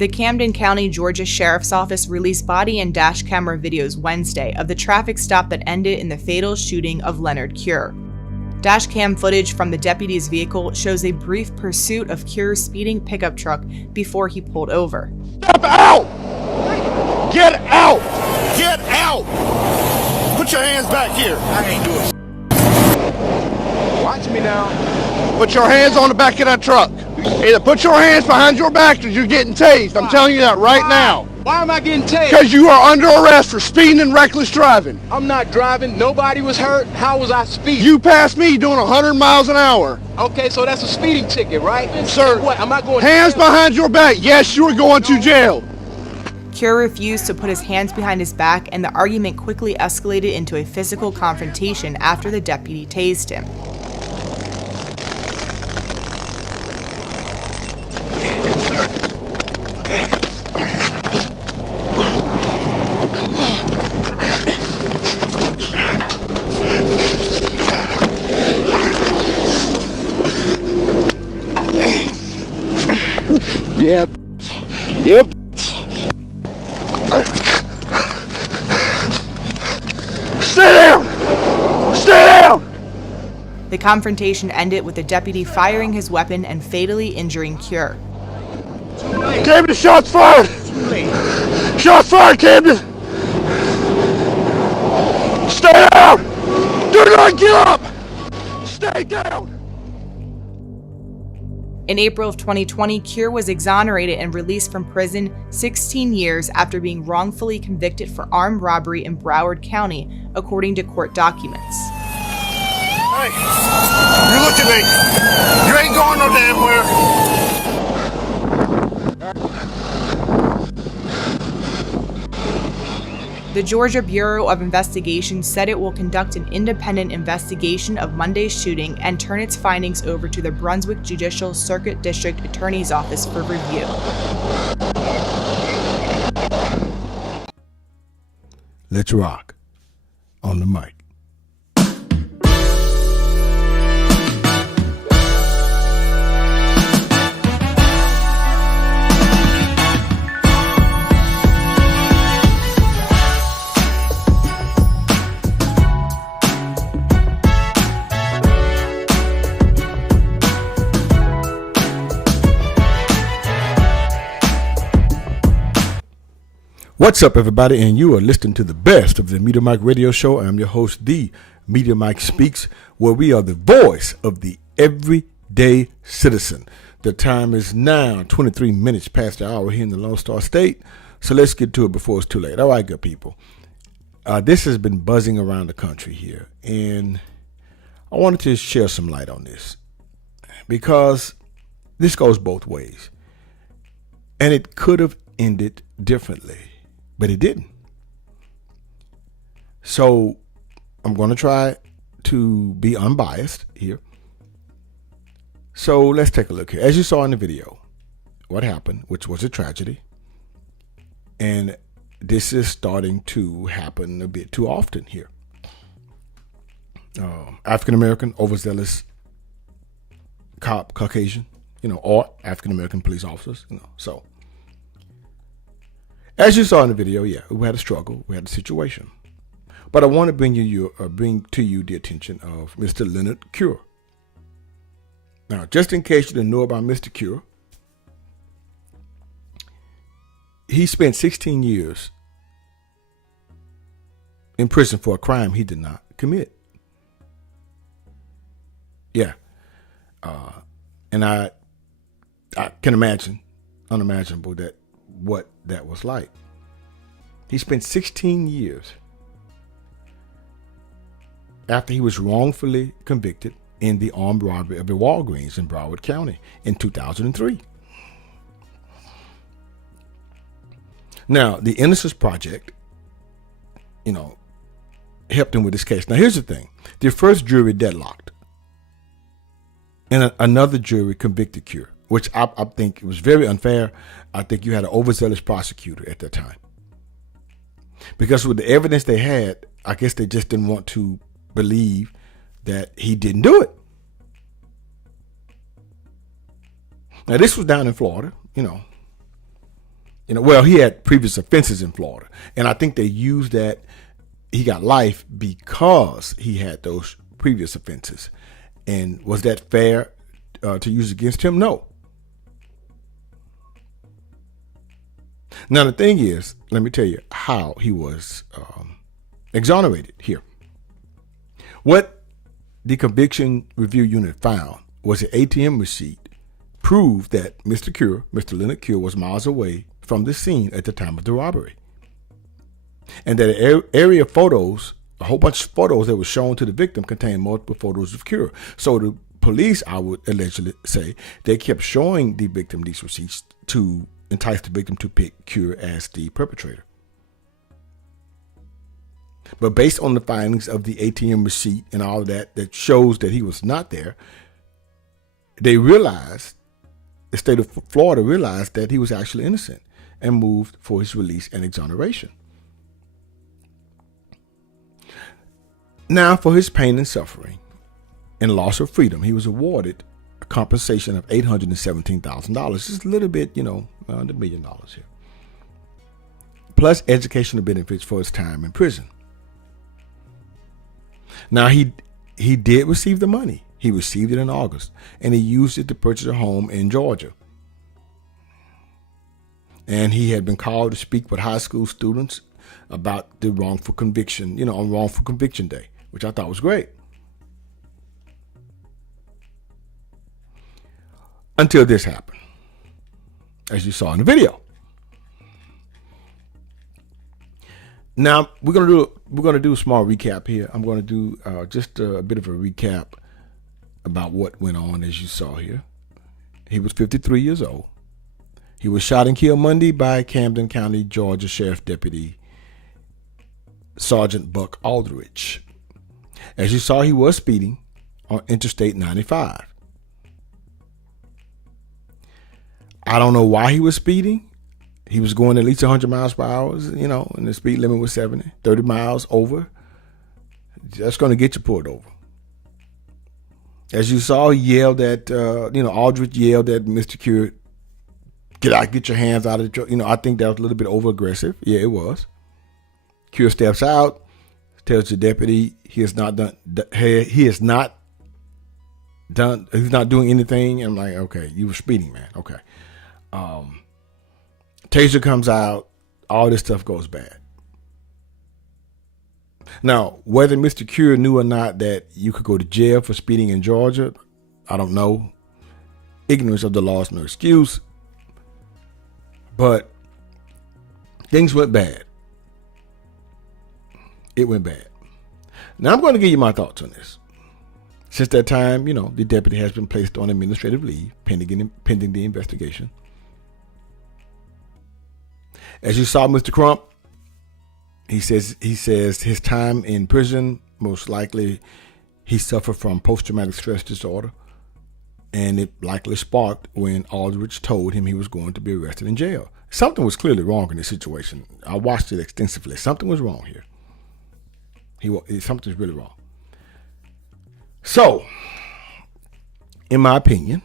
The Camden County, Georgia Sheriff's Office released body and dash camera videos Wednesday of the traffic stop that ended in the fatal shooting of Leonard Cure. Dash cam footage from the deputy's vehicle shows a brief pursuit of Cure's speeding pickup truck before he pulled over. Step out! Get out! Get out! Put your hands back here. I ain't doing it. Watch me now. Put your hands on the back of that truck. Either put your hands behind your back or you're getting tased. I'm telling you that right now. Why am I getting tased? Because you are under arrest for speeding and reckless driving. I'm not driving. Nobody was hurt. How was I speeding? You passed me doing 100 miles an hour. Okay, so that's a speeding ticket, right? Sir, what? Am I going hands to jail? behind your back. Yes, you are going to jail. Cure refused to put his hands behind his back, and the argument quickly escalated into a physical confrontation after the deputy tased him. Yep. Yep. Stay down! Stay down! The confrontation ended with the deputy firing his weapon and fatally injuring Cure. Camden, shots fired! Shots fired, Camden! Stay down! Do not get up! Stay down! In April of 2020, Cure was exonerated and released from prison 16 years after being wrongfully convicted for armed robbery in Broward County, according to court documents. Hey, you look at me. You ain't going no damn where. The Georgia Bureau of Investigation said it will conduct an independent investigation of Monday's shooting and turn its findings over to the Brunswick Judicial Circuit District Attorney's Office for review. Let's rock on the mic. What's up, everybody, and you are listening to the best of the Media Mike Radio Show. I'm your host, the Media Mike Speaks, where we are the voice of the everyday citizen. The time is now 23 minutes past the hour here in the Lone Star State, so let's get to it before it's too late. All right, good people. This has been buzzing around the country here, and I wanted to share some light on this because this goes both ways, and it could have ended differently. But it didn't. So I'm going to try to be unbiased here. So let's take a look here. As you saw in the video, what happened, which was a tragedy. And this is starting to happen a bit too often here. African-American, overzealous cop, Caucasian, or African-American police officers, so. As you saw in the video, yeah, we had a struggle, we had a situation. But I want to bring to you the attention of Mr. Leonard Cure. Now, just in case you didn't know about Mr. Cure, he spent 16 years in prison for a crime he did not commit. Yeah. And I can imagine, unimaginable, what that was like. He spent 16 years after he was wrongfully convicted in the armed robbery of a Walgreens in Broward County in 2003. Now, the Innocence Project, helped him with this case. Now, here's the thing. The first jury deadlocked, and another jury convicted Cure, which I think it was very unfair. I think you had an overzealous prosecutor at that time. Because with the evidence they had, I guess they just didn't want to believe that he didn't do it. Now, this was down in Florida, Well, he had previous offenses in Florida, and I think they used that. He got life because he had those previous offenses. And was that fair to use against him? No. Now, the thing is, let me tell you how he was exonerated here. What the conviction review unit found was an ATM receipt proved that Mr. Leonard Cure, was miles away from the scene at the time of the robbery. And that area photos, a whole bunch of photos that were shown to the victim, contained multiple photos of Cure. So the police, I would allegedly say, they kept showing the victim these receipts to entice the victim to pick Cure as the perpetrator. But based on the findings of the ATM receipt and all of that, that shows that he was not there, they realized, the state of Florida realized that he was actually innocent and moved for his release and exoneration. Now, for his pain and suffering and loss of freedom, he was awarded a compensation of $817,000. Just a little bit, around $1 million here. Plus educational benefits for his time in prison. Now, he did receive the money. He received it in August, and he used it to purchase a home in Georgia. And he had been called to speak with high school students about the wrongful conviction, on wrongful conviction day, which I thought was great. Until this happened, as you saw in the video. Now we're gonna do a small recap here. I'm gonna do just a bit of a recap about what went on, as you saw here. He was 53 years old. He was shot and killed Monday by Camden County, Georgia Sheriff Deputy Sergeant Buck Aldrich. As you saw, he was speeding on Interstate 95. I don't know why he was speeding. He was going at least 100 miles per hour, and the speed limit was 70, 30 miles over. That's going to get you pulled over. As you saw, he yelled at, Aldrich yelled at Mr. Cure, get your hands out of the truck. I think that was a little bit over aggressive. Yeah, it was. Cure steps out, tells the deputy he's not doing anything. I'm like, okay, you were speeding, man. Okay. Taser comes out, all this stuff goes bad. Now, whether Mr. Cure knew or not that you could go to jail for speeding in Georgia, I don't know. Ignorance of the law is no excuse. But things went bad. It went bad. Now, I'm going to give you my thoughts on this. Since that time, the deputy has been placed on administrative leave pending the investigation. As you saw, Mr. Crump, he says his time in prison, most likely he suffered from post-traumatic stress disorder, and it likely sparked when Aldrich told him he was going to be arrested in jail. Something was clearly wrong in this situation. I watched it extensively. Something was wrong here. Something's really wrong. So, in my opinion,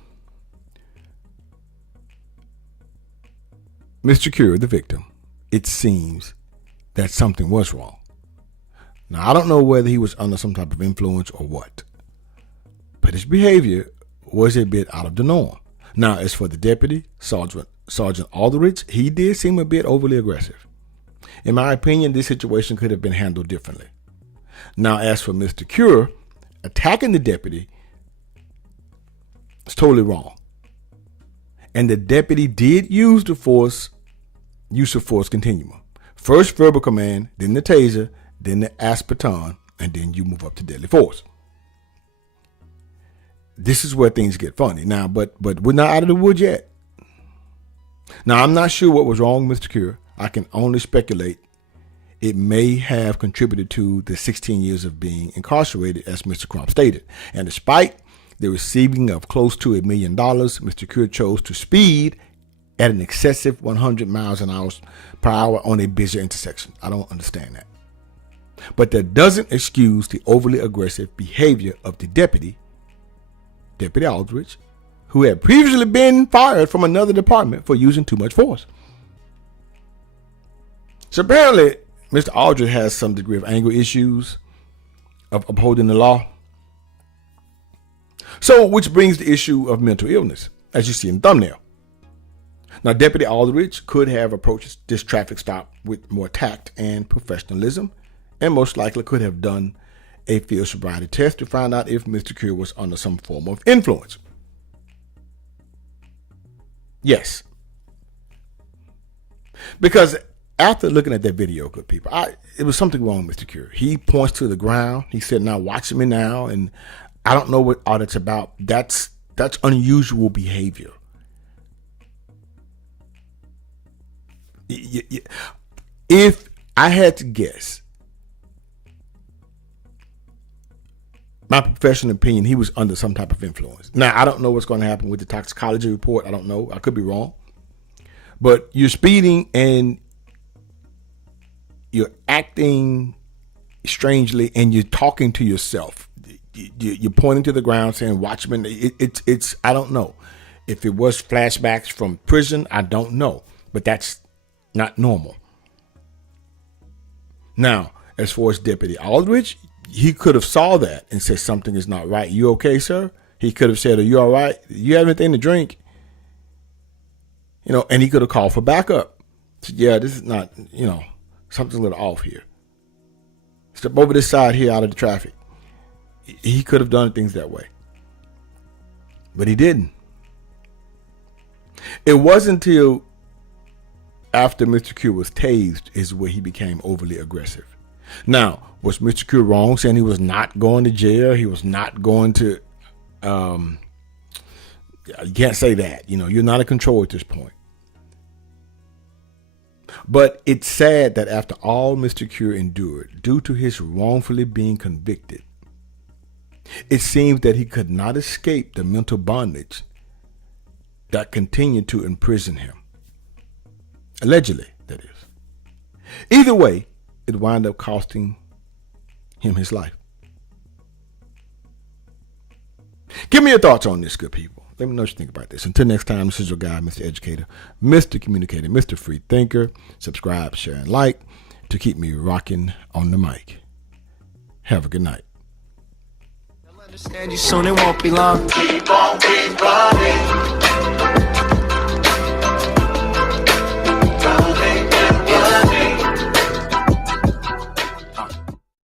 Mr. Cure, the victim, it seems that something was wrong. Now, I don't know whether he was under some type of influence or what, but his behavior was a bit out of the norm. Now, as for the deputy, Sergeant Aldrich, he did seem a bit overly aggressive. In my opinion, this situation could have been handled differently. Now, as for Mr. Cure, attacking the deputy is totally wrong. And the deputy did use the use of force continuum. First verbal command, then the taser, then the asperton, and then you move up to deadly force. This is where things get funny. Now, but we're not out of the woods yet. Now, I'm not sure what was wrong with Mr. Cure. I can only speculate. It may have contributed to the 16 years of being incarcerated, as Mr. Crump stated. And despite the receiving of close to $1 million, Mr. Cure chose to speed at an excessive 100 miles per hour on a busy intersection. I don't understand that. But that doesn't excuse the overly aggressive behavior of the Deputy Aldrich, who had previously been fired from another department for using too much force. So apparently, Mr. Aldridge has some degree of anger issues of upholding the law. So, which brings the issue of mental illness, as you see in the thumbnail. Now, Deputy Aldridge could have approached this traffic stop with more tact and professionalism, and most likely could have done a field sobriety test to find out if Mr. Cure was under some form of influence. Yes. Because after looking at that video, good people, it was something wrong with Mr. Cure. He points to the ground. He said, "Now watch me now." And I don't know what all that's about. That's unusual behavior. If I had to guess, my professional opinion, he was under some type of influence. Now, I don't know what's going to happen with the toxicology report. I don't know. I could be wrong. But you're speeding and you're acting strangely and you're talking to yourself. You're pointing to the ground saying, "Watch me." It's I don't know. If it was flashbacks from prison, I don't know. But that's not normal. Now, as far as Deputy Aldridge, he could have saw that and said something is not right. "You okay, sir?" He could have said, "Are you all right? You have anything to drink?" And he could have called for backup. Said, "Yeah, this is not, something's a little off here. Step over this side here out of the traffic." He could have done things that way. But he didn't. It wasn't until after Mr. Cure was tased is where he became overly aggressive. Now, was Mr. Cure wrong saying he was not going to jail? He was not going to, you can't say that. You're not in control at this point. But it's sad that after all Mr. Cure endured, due to his wrongfully being convicted, it seems that he could not escape the mental bondage that continued to imprison him. Allegedly, that is. Either way, it wound up costing him his life. Give me your thoughts on this, good people. Let me know what you think about this. Until next time, this is your guy, Mr. Educator, Mr. Communicator, Mr. Free Thinker. Subscribe, share, and like to keep me rocking on the mic. Have a good night. Understand you soon, it won't be long. Keep on, keep running.